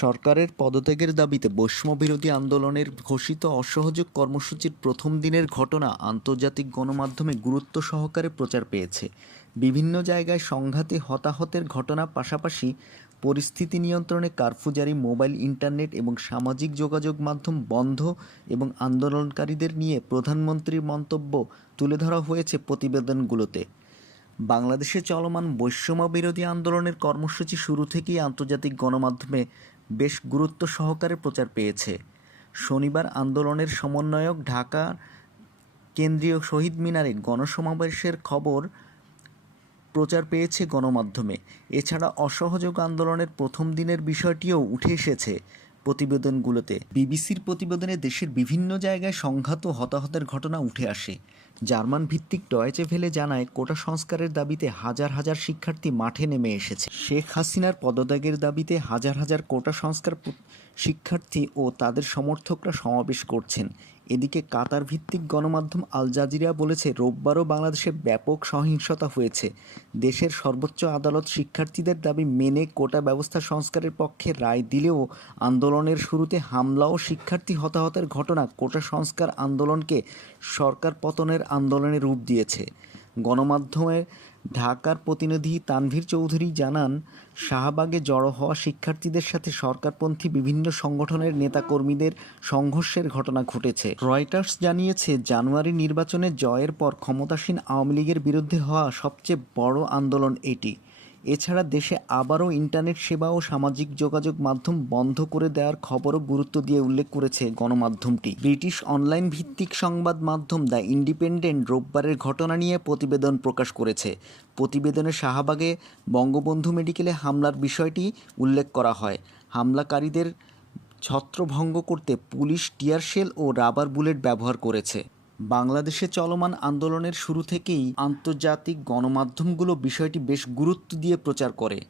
সরকারের পদত্যাগের দাবিতে বৈষম্যবিরোধী আন্দোলনের ঘোষিত অসহযোগ কর্মসূচির প্রথম দিনের ঘটনা আন্তর্জাতিক গণমাধ্যমে গুরুত্ব সহকারে প্রচার পেয়েছে। বিভিন্ন জায়গায় সংঘাতে হতাহতের ঘটনা পাশাপাশি পরিস্থিতি নিয়ন্ত্রণে কারফিউ জারি, মোবাইল, ইন্টারনেট এবং সামাজিক যোগাযোগ মাধ্যম বন্ধ এবং আন্দোলনকারীদের নিয়ে প্রধানমন্ত্রীর মন্তব্য তুলে ধরা হয়েছে প্রতিবেদনগুলোতে। বাংলাদেশে চলমান বৈষম্যবিরোধী আন্দোলনের কর্মসূচি শুরু থেকেই আন্তর্জাতিক গণমাধ্যমে বেশ গুরুত্ব সহকারে প্রচার পেয়েছে। শনিবার আন্দোলনের সমন্বয়ক ঢাকা কেন্দ্রীয় শহীদ মিনারে গণসমাবেশের খবর প্রচার পেয়েছে গণমাধ্যমে। এছাড়া অসহযোগ আন্দোলনের প্রথম দিনের বিষয়টিও উঠে এসেছে প্রতিবেদনগুলোতে। বিবিসির প্রতিবেদনে দেশের বিভিন্ন জায়গায় সংঘাত ও হতাহতের ঘটনা উঠে আসে। জার্মান ভিত্তিক ডয়েচে ভেলে জানায়, কোটা সংস্কারের দাবিতে হাজার হাজার শিক্ষার্থী মাঠে নেমে এসেছে। শেখ হাসিনার পদত্যাগের দাবিতে হাজার হাজার কোটা সংস্কার শিক্ষার্থী ও তাদের সমর্থকরা সমাবেশ করছেন। এদিকে কাতার ভিত্তিক গণমাধ্যম আল জাজিরা বলেছে, রোববারও বাংলাদেশে ব্যাপক সহিংসতা হয়েছে। দেশের সর্বোচ্চ আদালত শিক্ষার্থীদের দাবি মেনে কোটা ব্যবস্থা সংস্কারের পক্ষে রায় দিলেও আন্দোলনের শুরুতে হামলা ও শিক্ষার্থী হতাহতের ঘটনা কোটা সংস্কার আন্দোলনকে সরকার পতনের আন্দোলনে রূপ দিয়েছে। গণমাধ্যমে ঢাকার প্রতিনিধি তানভীর চৌধুরী জানান, শাহবাগে জড়ো হওয়া শিক্ষার্থীদের সাথে সরকারপন্থী বিভিন্ন সংগঠনের নেতাকর্মীদের সংঘর্ষের ঘটনা ঘটেছে। রয়টার্স জানিয়েছে, জানুয়ারি নির্বাচনে জয়ের পর ক্ষমতাসীন আওয়ামী লীগের বিরুদ্ধে হওয়া সবচেয়ে বড় আন্দোলন এটি। এছাড়া দেশে আবারও ইন্টারনেট সেবা ও সামাজিক যোগাযোগ মাধ্যম বন্ধ করে দেওয়ার খবরও গুরুত্ব দিয়ে উল্লেখ করেছে গণমাধ্যমটি। ব্রিটিশ অনলাইন ভিত্তিক সংবাদ মাধ্যম দ্য ইন্ডিপেন্ডেন্ট রোববারের ঘটনা নিয়ে প্রতিবেদন প্রকাশ করেছে। প্রতিবেদনে শাহবাগে বঙ্গবন্ধু মেডিকেলে হামলার বিষয়টি উল্লেখ করা হয়। হামলাকারীদের ছত্রভঙ্গ করতে পুলিশ টিয়ার শেল ও রাবার বুলেট ব্যবহার করেছে। বাংলাদেশে চলমান আন্দোলনের শুরু থেকেই আন্তর্জাতিক গণমাধ্যমগুলো বিষয়টি বেশ গুরুত্ব দিয়ে প্রচার করে।